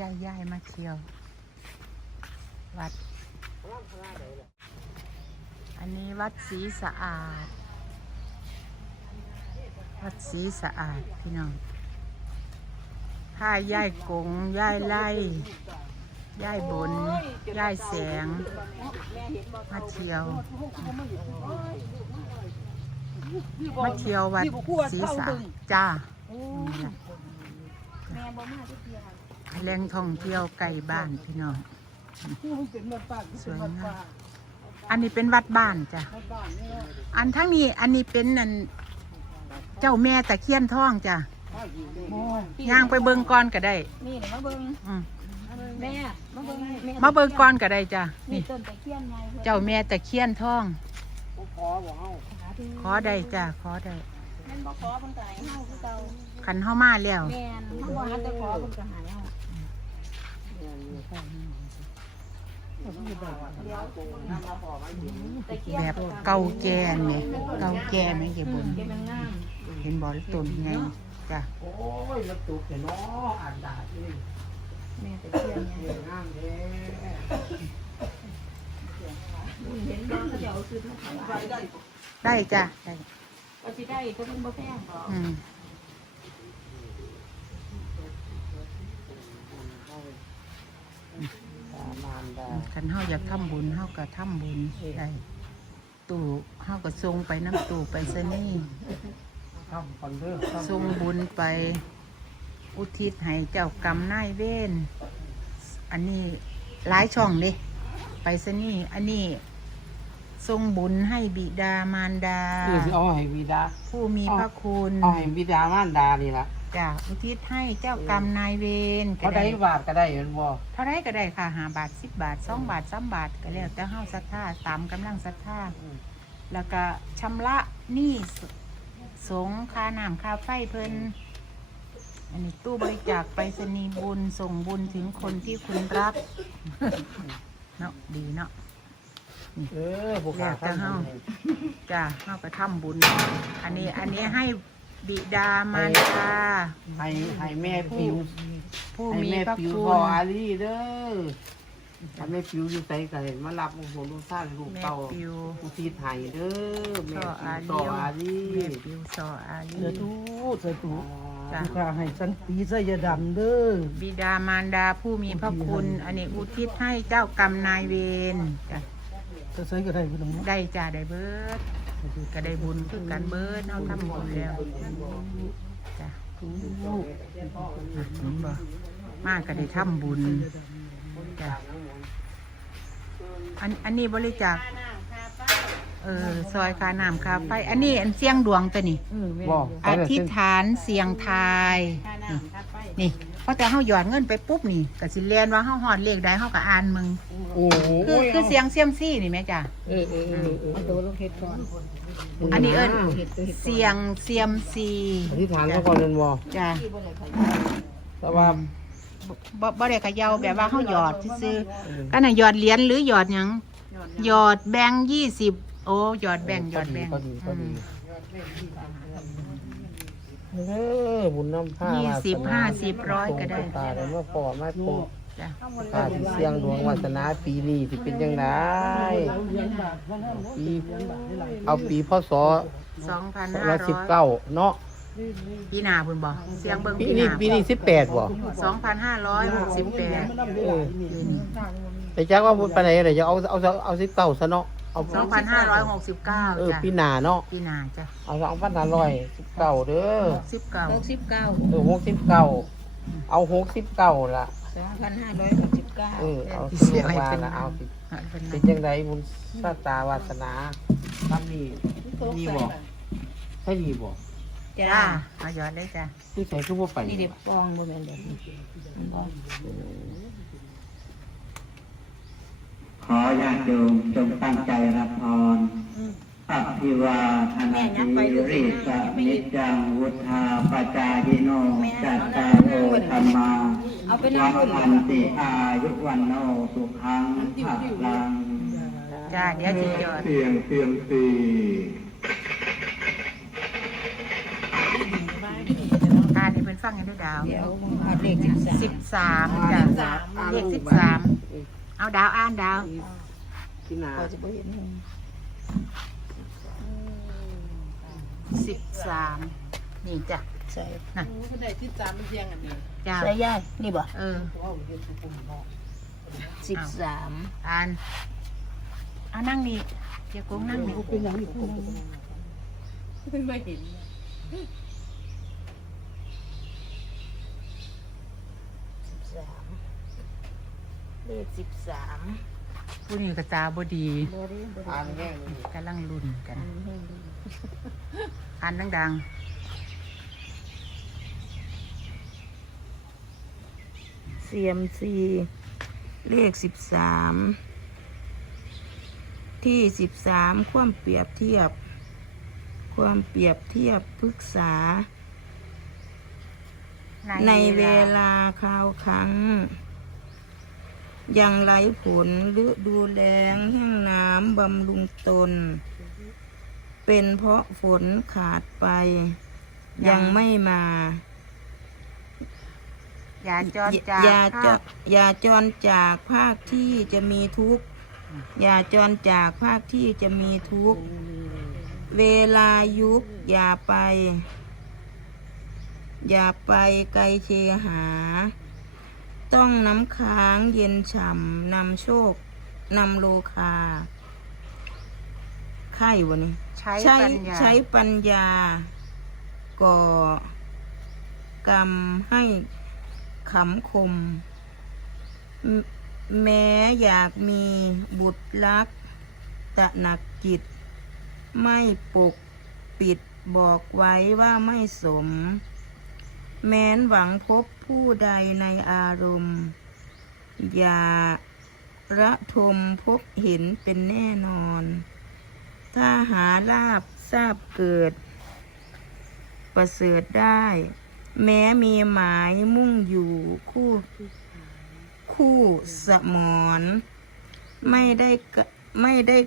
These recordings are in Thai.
ยายยายมาเที่ยว วัด อันนี้วัดศรีสะอาด วัดศรีสะอาดพี่น้องถ้ายายกงยายไล่ยายบนยายแสง มาเที่ยว มาเที่ยววัดศรีสะอาดจ้าแม่บ่มาทุกเที่ยว แหล่งท่องเที่ยวไกลบ้านพี่น้องเป็นวัดบ้านสวยงามอันนี้เป็นวัดบ้านจ้ะวัดบ้านนี่เนาะอันทั้งนี้อันนี้เป็นนันเจ้าแม่ตะเคียนทองจ้ะโอ้ยย่างไปเบิ่งก่อนก็ได้ นี่เดี๋ยวมาเบิ่งอืมแม่มาเบิ่งแม่มาเบิ่งก่อนก็ได้จ้ะนี่นี่ต้นตะเคียนไงเจ้าแม่ตะเคียนทองผมขอบอกเฮาขอได้จ้ะ ขอได้แม่นบ่ขอเพิ่นก็ให้เฮาคือเก่าขันเข้ามาแล้วแม่นเฮาบ่ฮัดแต่ขอเพิ่นก็ให้เฮา ตะเคียนแบบเก่าแก่เนี่ยเก่าแก่ไหมเกี่ยบนเก็บนเห็นบ่อต้นไงจ้ะโอ้ยมันตุกเนาะอันด่าดนี่แม่ตะเคียนไงเรื่องงามแท้เห็นบ่เขาจะเอาซื้อมาถวายได้จ้ะได้ก็สิได้ก็เพิ่นบ่แพงดอก อืม ตามานดาขันเฮาอยากทำบุญเฮาก็ทำบุญได้ตู้เฮาก็ส่งไปน้ำตู้ไปซะนี่ทำคนเด้อทำส่งบุญไป อุทิศให้เจ้ากรรมนายเวรอันนี้หลายช่องเลยไปซะนี่อันนี้ส่งบุญให้บิดามารดาคือสิเอาให้บิดาผู้มีพระคุณเอาให้บิดามารดานี่ล่ะ จะอุทิศให้เจ้ากรรมนายเวรก็เขาได้บาทก็ได้เห็นบ่เท่าไรก็ได้ค่ะหาบาทสิบบาทสองบาทสามบาทก็แล้วแต่เฮาศรัทธาตามกำลังศรัทธา แล้วก็ชำระหนี้สสงฆ์ค่าน้ำค่าไฟเพิ่นอันนี้ตู้บริจาคไปรษณีย์บุญส่งบุญถึงคนที่คุณรัก เนาะดีเนาะ เออผู้ขาแล้วแต่เฮาจ้าเฮาก็ทำบุญ อันนี้อันนี้ให้ บิดามารดาให้ให้แม่ปิวผู้ให้มีแม่พระปิวคุพอณอาลีเด้อถ้าแม่ปิวอยู่ไสก็ให้มารับลูกโหลูกซ่านลูกแม่เต้าปิวอุทิศให้เด้อแม่ต่ออาปิวลีต่ออาลีแม่ปิวสออาลีเสือทูเสือทูจ้ะผู้ข้าให้สันปีเสยดำเด้อบิดามารดาผู้มีพระคุณอันนี้อุทิศให้เจ้ากรรมนายเวรจ้ะจะใส่ก็ได้พี่น้องเนาะได้จ้าได้เบิด ก็ได้บุญคือกันเบิดเฮาทำบุญแล้วจ้ะอะเห็นบ่มาก็ได้ทำบุญจ้ะอันอันนี้บริจาคเออซอยคาน้ำคาไฟอันนี้อันเสียงดวงตัวนี้บ่อธิษฐานเสียงทายนี่ เพราะแต่เฮาหยอดเงินไปปุ๊บนี่ก็สิเรียนว่าเฮาหอดเลขใดเฮาก็อ่านมึงโอ้โหคือคือเสียงเซียมซี่นี่แม่จ้ะเออเออเออเออตัวลงเฮ็ดก่อนอันนี้เอิ้นเสียงเซียมซีอธิษฐานเขาก่อนเดินบ่จ้ะแต่ว่าบ่บ่ได้เขย่าแบบว่าเฮาหยอดซื่อๆก็น่ะหยอดเหรียญหรือหยอดหยังหยอดแบงค์20โอ้หยอดแบงค์หยอดแบงค์ก็ดีก็อืดีม เออบุญน้ำผ้ายี่วาสิบนาห้าสิบร้อยก็ได้ ตาได้มาปอมาโตจ้ะข้าที่เสียงดวงวาสนาปีนี้ที่เป็นยังไงปีเอาปีพศร้อยสิบ2,500เก้าเนาะปีหน้าพุ่นบ่เสียงเบิ่งปีปีหนี้น้าปีนี้สิบแปดบ่2,568เออแต่จักว่าบุญไปไหนเดี๋ยวจะเอาเอาเอาสิบเก้าซะเนาะ เอา2,569เออจ้ะปีหน้าเนาะปีหน้าจ้ะเอาสองพันห้าร้อยสิบเก้าเด้อ69หกสิบเก้าเออหกสิบเก้าเอาหกสิบเก้าละสองพันห้าร้อยหกสิบเก้าเออเอาเสีเสียยอะไรว่าเป็นละเอาสิเป็นเป็นจังไดบุญชาตาวาสนาทำนี่นี่บ่ใช่ดีบ่จ้าเอายอดได้จ้ะที่ใส่คือบ่ไปนี่เด็กปองบ่แม่นเด็กมันบ่ ขอญาติโยมจงตั้งใจรับพรอภิวาทนาสีริสะนิจจังวุธาปจายิโนจัตตาโอธรรมาเอาไปวันั่งงบนพันติอายุวันโนสุขังภะลังจ้าเดี๋ยวสิยอดเสียงเสียงสีตานี่เป็นฟังกันด้วยดาวเดี๋ยวเอาเลขสิบสามสิบสามจ้ะเลขสิบสาม เอาดาวอ่านดาวที่นาเขาจะบ่เห็นหนึ่งสิบสามนี่จ้ะใส่จ้าใส่ย่ายนี่บ่เออสิบสามอ่านเอานั่งนี่เดี๋ยวโกงนั่งนี่เป็นอย่างนี้คุณสิบสาม เลขสิบสามผู้นี้ก็ตาบดีบ่ได้บ่ได้อ่านแง่เลยกำลังลุ้นกัน อันนี้ให้ดูอ่านดังเซียมซีเลขสิบสามที่สิบสามความเปรียบเทียบ ความเปรียบเทียบปรึกษาๆในเวลาคราวครั้ง ยังไรผลหรือดูแลงแห้งน้ำบำรุงตน เป็นเพราะฝนขาดไป ยังไม่มาอย่าจอดจากอย่าจภาอพอย่าจรจากภาคที่จะมีทุกข์อย่าจรจากภาคที่จะมีทุกข์เวลายุบอย่าไป อย่าไปไกลเคหา ต้องน้ำค้างเย็นฉ่ำนำโชคนำโลคา ไข่วะนี่ใช้ใช้ปัญญาใช้ปัญญา ก่อกรรมให้ขำคมแมแม้อยากมีบุตรรัก ตะหนักจิต ไม่ปกปิดบอกไว้ว่าไม่สม แม้นหวังพบผู้ใดในอารมณ์ อย่าระทมพบเห็นเป็นแน่นอน ถ้าหาลาบทราบเกิด ประเสริฐได้ แม้มีหมายมุ่งอยู่คู่คู่สมอนไม่ได้กะไม่ได้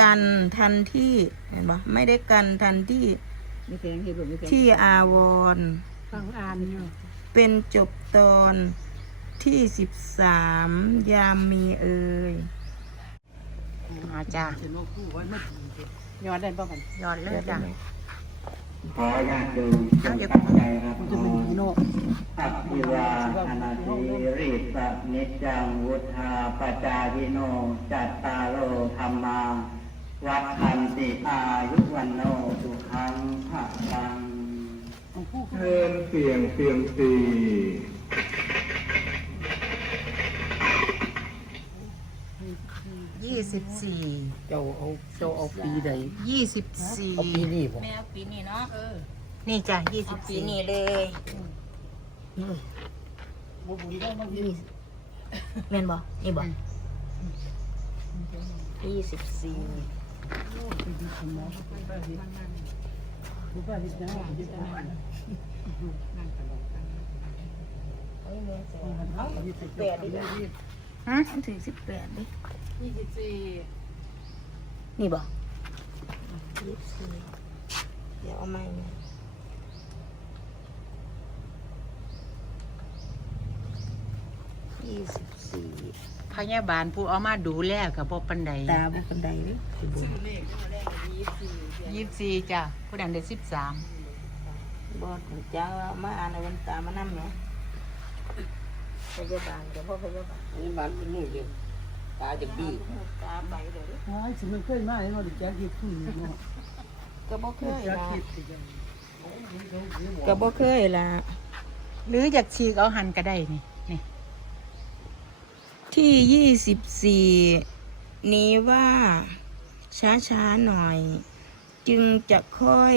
กันทันที่เห็นปะไม่ได้กันทันที่ ที่อาวรณ์ฟังอ่านอยู่เป็นจบตอนที่สิบสามยามมีเอ่ยอาจ้าเห็นว่าคู่ไว้ไม่ยอดได้ป่ะมันยอดเลยจ้ะขอญาติโยมจงตั้งใจรับมันพจะเป็นรพี่น้องอภิวาทนาสีริสนิจจังวุธาปจายิโนจัตตารโลธรรมา วัฏทันติอายุวันโนสุขังภะลังเอาคู่เชิญเสียงเสียงสียี่สิบสี่เจ้าเอาเจ้าเอาปีใดยี่สิบสี่เอาปีนี้บ่แมวปีนี้เนาะนี่จ้ะยี่สิบปีสี่นี้เลยบุบุรีได้มาดีแม่นบ่นี่บ่ยี่สิบสี่ แปดดิฮะถึงสิบแปดดิยี่สิบสี่นี่บ่ยี่สิบสี่เดี๋ยวเอาม่นะยี่สิบสี่ พยาบาลผู้เอามาดูแลกับบ่ปันใดตาบุกันไดเลยสิบุยี่สิบสี่จ้ะผู้นั้นได้สิบสามบอดจ้ามาอ่านเอาวันตามานั่งเนาะพยาบาลเดี๋ยวพ่อพยาบาลอันนี้มันเป็นมือเดียวตาจะบี้ตาไปเดี๋ยวอ๋อสิมันเคยมาให้เราดิแจ๊กยิบขึ้นเนาะก็บ่เคยแจ๊กละยิบสิจัง ก็บ่เคยละหรืออยากฉีกเอาหันก็ได้นี่นี่ ที่ยี่สิบสี่นี้ว่าช้าช้าๆหน่อย จึงจะค่อย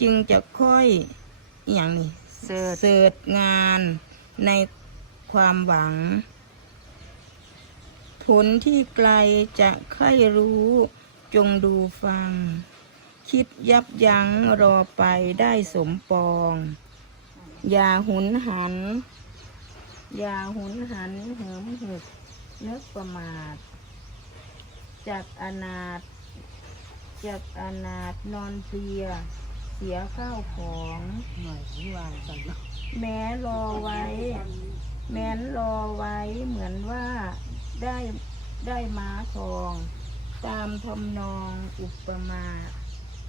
จึงจะค่อยอหย่างนี้เสิร์ชเสิร์ชงานในความหวัง ผลที่ไกลจะใครรู้จงดูฟัง คิดยับยั้งรอไปได้สมปอง อย่าหุนหัน อย่าหุนหันเหิมหึกนึกประมาทจากอนาถจากอนาถนอนเพลีย เสียข้าวของ หน่อยวางกันเนาะแม้รอไว้ แม้นรอไว้เหมือนว่าได้ได้ม้าทอง ตามทำนองอุปมา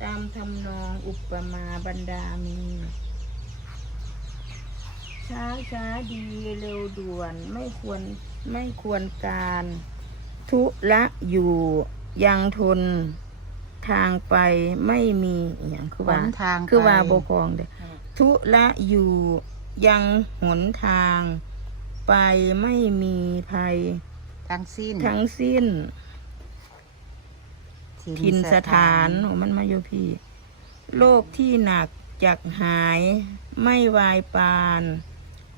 ตามทำนองอุปมาบรรดามี ช้าช้าดีเร็วด่วนไม่ควรไม่ควรการ ทุละอยู่ยังทนทางไปไม่มีอหย่างคือหว่านทางคือว่าไปบกองเด้อทุละอยู่ยังหนทาง ไปไม่มีภัยทั้งสิ้นทั้งสิ้นทินสถานโอ้มันมาอยู่พี่โลกที่หนักจากหายไม่วายปาน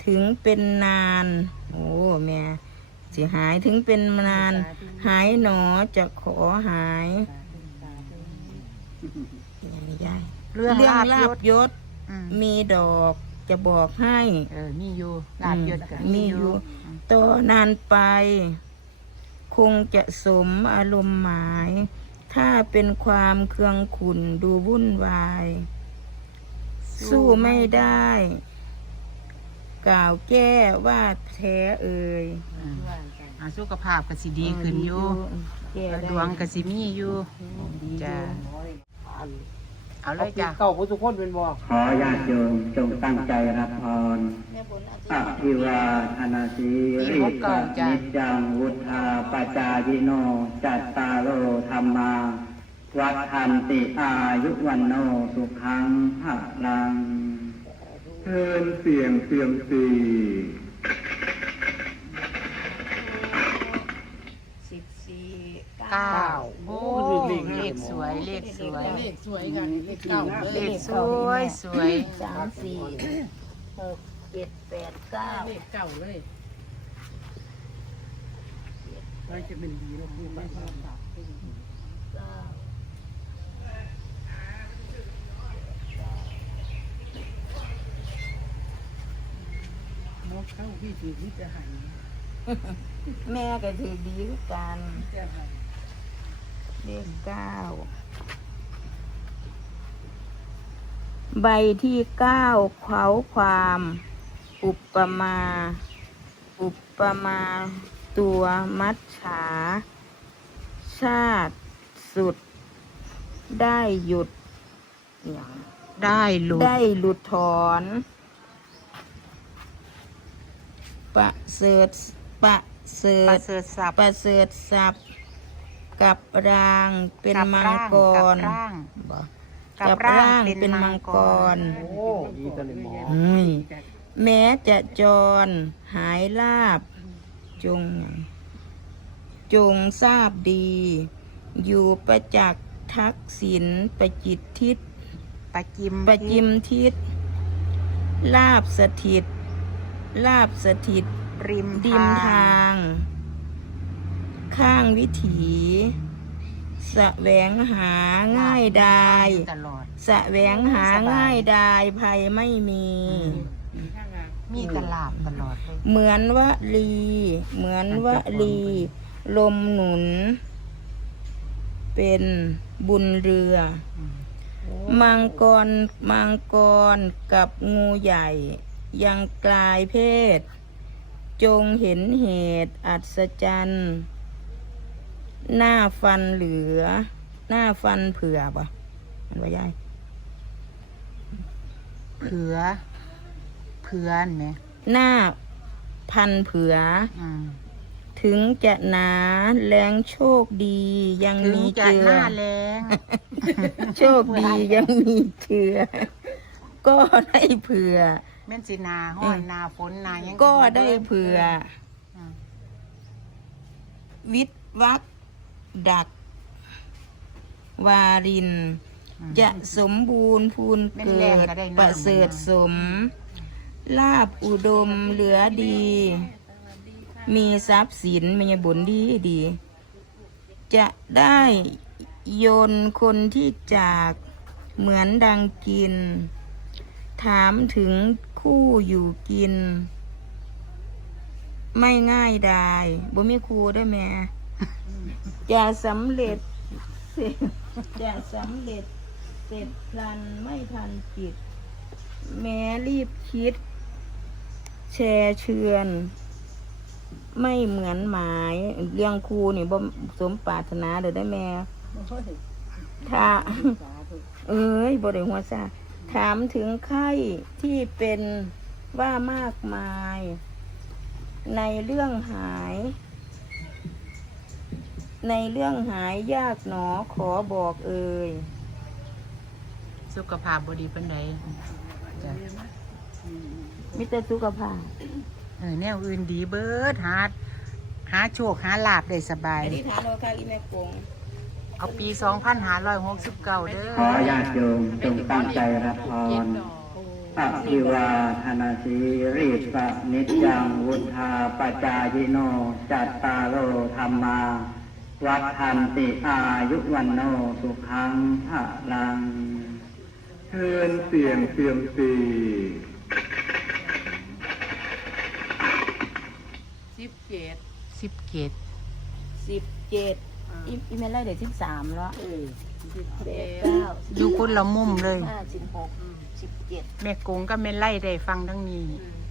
ถึงเป็นนาน โอ้แม่สิหายถึงเป็นนาน หายหนอจะขอหายอย่างนี้ยายเรื่องเรื่องลาลาบบยยศศอืมมีดอกจะบอกให้ เออ มีอยู่ลาบยศก็มีอยู่ต่อนานไป คงจะสมอารมณ์หมาย ถ้าเป็นความเครืองขุนดูวุ่นวาย สู้ไม่ได้ กล่าวแก้ว่าแท้เอ่ยอืมอ่าสุขภาพก็สิดีขึ้นอยู่แก้ไดวงก็สิมีอยู่จ้ะเอาเลยจ้ะเก่าพุทธคนเป็นบ่ขอญาติโยมจงตั้งใจรับพรอภิวาทนาสีริสนิจจังวุธาปจายิโน จัตตารโอธรรมาวัฏทันติอายุวันโนสุขังภะลัง เทินเสียงเสียมสีสิบสี่เก้าโอ้เลขสวยเลขสวย เลขสวยกันเลขเก้าเลเลขขสวยสวยสามสี่หกเจ็ดแปดเก้าเลขเก้าเลยเราจะเป็นดีเราพูดไม่พอ เก้า นก เข้าพี่ถือที่จะหันแม่ก็ถือดีคือกันจะหันเลขเก้าใบที่เก้าเขาความ อุปมา อุปมาตัวมัจฉา ชาติสุด ได้หยุดอย่างได้หลุดได้หลุดถอน ประเสริฐประเสริประฐเสริฐศัพท์ประเสริฐศัพท์กับรางเป็นกับมังร่างกรกับร่าง บ่กับร่างเป็นมังกรโอ้ดีตะเลยหมอเฮ้ยแม้จะจรหายลาบ จง จงทราบดี อยู่ประจักษ์ทักษิณประจิตทิศประจิมประจิมทิศลาบสถิต ลาบสถิตริมดิมทาง ข้างวิถีสะแหวงหาง่ายดายตลอดสะแหวงหาง่ายดายภัยไม่มีข้างอะมีตลาดตลอดเลยเหมือนวลี เหมือนวลี ลมหนุน เป็นบุญเรืออืมมังกรมังกรกับงูใหญ่ ยังกลายเพศ จงเห็นเหตุอัศจรรย์ หน้าฟันเหลือ หน้าฟันเผื่อปะมันว่ายายเผือเผือนไหมหน้าพันเผื่ออืมถึงจะหนาแรงโชคดียังถึงมีจะเจืหอ น้าแรงโชคดียังมีเจือก็ได้เผื่อ แม่นสินาห้อยนาฝนนายังก็ได้เผื่ออืมวิทย์วักดัก วาริน อืม จะสมบูรณ์พูนเกิด ประเสริฐสม ลาบอุดมเหลือดี มีทรัพย์สินมีบุญดีดี จะได้โยนคนที่จากเหมือนดังกิน ถามถึง คู่อยู่กิน ไม่ง่ายดายบ่มีครูได้วยแม่จะสำเร็จจะสำเร็จเสร็จพลันไม่ทันจิต แม้รีบคิด แชร์เชือน ไม่เหมือนหมายเรียงครูนี่บ่สมปรารถนาเด้อได้แม่ถ้า เอ้ยบริหัวซา ถามถึงไข้ที่เป็นว่ามากมาย ในเรื่องหาย ในเรื่องหายยากหนอขอบอกเอ่ยสุขภาพบดีปันใดจ้ะมิตรสุขภาพเออแนวอื่นดีเบิดหาหาโชคหาลาบได้สบายอธิษฐานเอาค่ะอีแม่กง เอาปี 2569 เด้อขอญาติโยมจงตั้งใจรับพรอภิวาทนาสีริสะนิจจังวุธาปจายโน จัตตารโอธรรมา วัฏทันติอายุวันโนสุขังภะลังเชิญเสียงเซียมซี17สิบเจ็ด อีอีเมลไล่เดี๋ยวสิบสามแล้วแปดเก้าอยู่คนละมุมเลย ห้าสิบหกสิบเจ็ดแม่กงก็แม่ไล่ได้ฟังทั้งนี้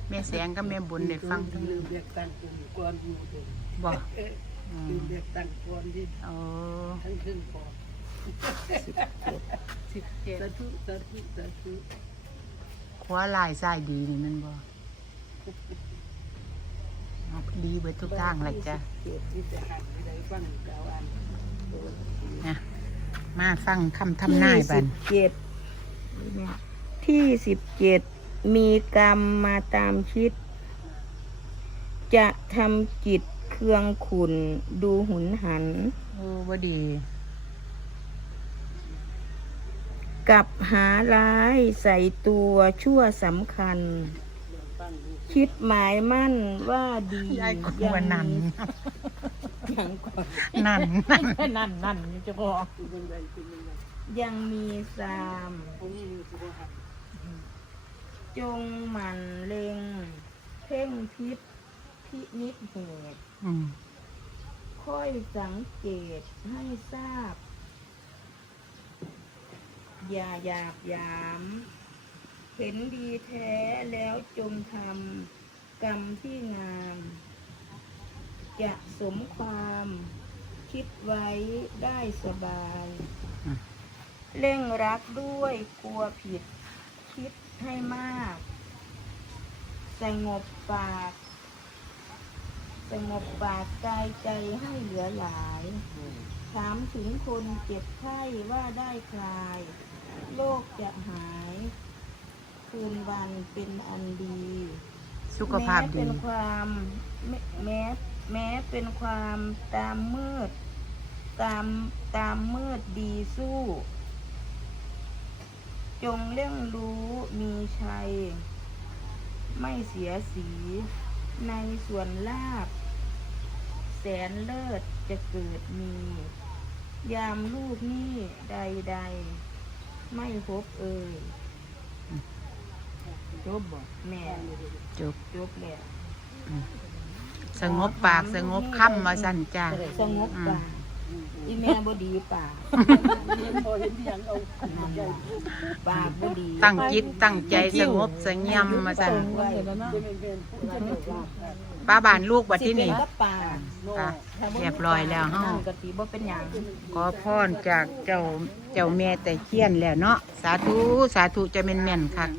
แม่แสงก็แม่บุญได้ฟังทั้งลืนี้มเรียกตั้งกลุ่มก่อนอยู่เดิมบอกอืลืมมเรียกตั้งก่อนที่เออทั้งขึ้นก่อนสิบเจ็ดสาธุสาธุสาธุขวาลายซ้ายดีนี่มันบอกดีเบิดทุกทางเลยจ้ะ เจ็ดที่จะหันไปได้ฟังเจ้าอันนะ มาฟังคำทำนายบันที่สิบเจ็ดที่สิบเจ็ดมีกรรมมาตามชิด จะทำจิตเครื่องขุนดูหุนหันโอ้บ่ดี กับหาร้ายใส่ตัวชั่วสำคัญ คิดหมายมั่นว่าดียายกลัวนั่น ยังก่อนนั่นนั่นนั่นนั่นจะบอกยังมีสามจงหมั่นเล็ง เพ่งพิษพินิจเหตุอืมค่อยสังเกตให้ทราบ อย่าหยาบยาม เห็นดีแท้แล้วจงทำกรรมที่งาม จะสมความคิดไว้ได้สบาย เร่งรักด้วยกลัวผิด คิดให้มาก สงบปาก สงบปากกายใจให้เหลือหลาย ถามถึงคนเจ็บไข้ว่าได้คลาย โรคจะหาย คืนวันเป็นอันดี สุขภาพแม้ดีเป็นความแม้ แม้แม้เป็นความตามมืด ตามตามมืดดีสู้ จงเร่งรู้มีชัย ไม่เสียสีในส่วนลาบ แสนเลิศจะเกิดมี ยามลูกนี่ใดๆไม่พบเอ่ยจบบอกแม่จบจบแล้ว สงบปากสงบคำมาสั่นจ้าสงบปากอีแม่บดีปากพอเห็นที่ยังเอาใหญ่ปากบดีตั้งจิตตั้งใจสงบสงยมมาสั่นไว้เป็นเป็นผู้ชายว่าป้าบานลูกบัดที่นี่สิเป็ก็ปากค่ะเรียบร้อยแล้วเฮานั่นกติบ่เป็นหยังขอพรจากเจ้าเจ้าแม่แต่เคียนแล้วเนาะสาธุสาธุจะเป็นแม่นคัก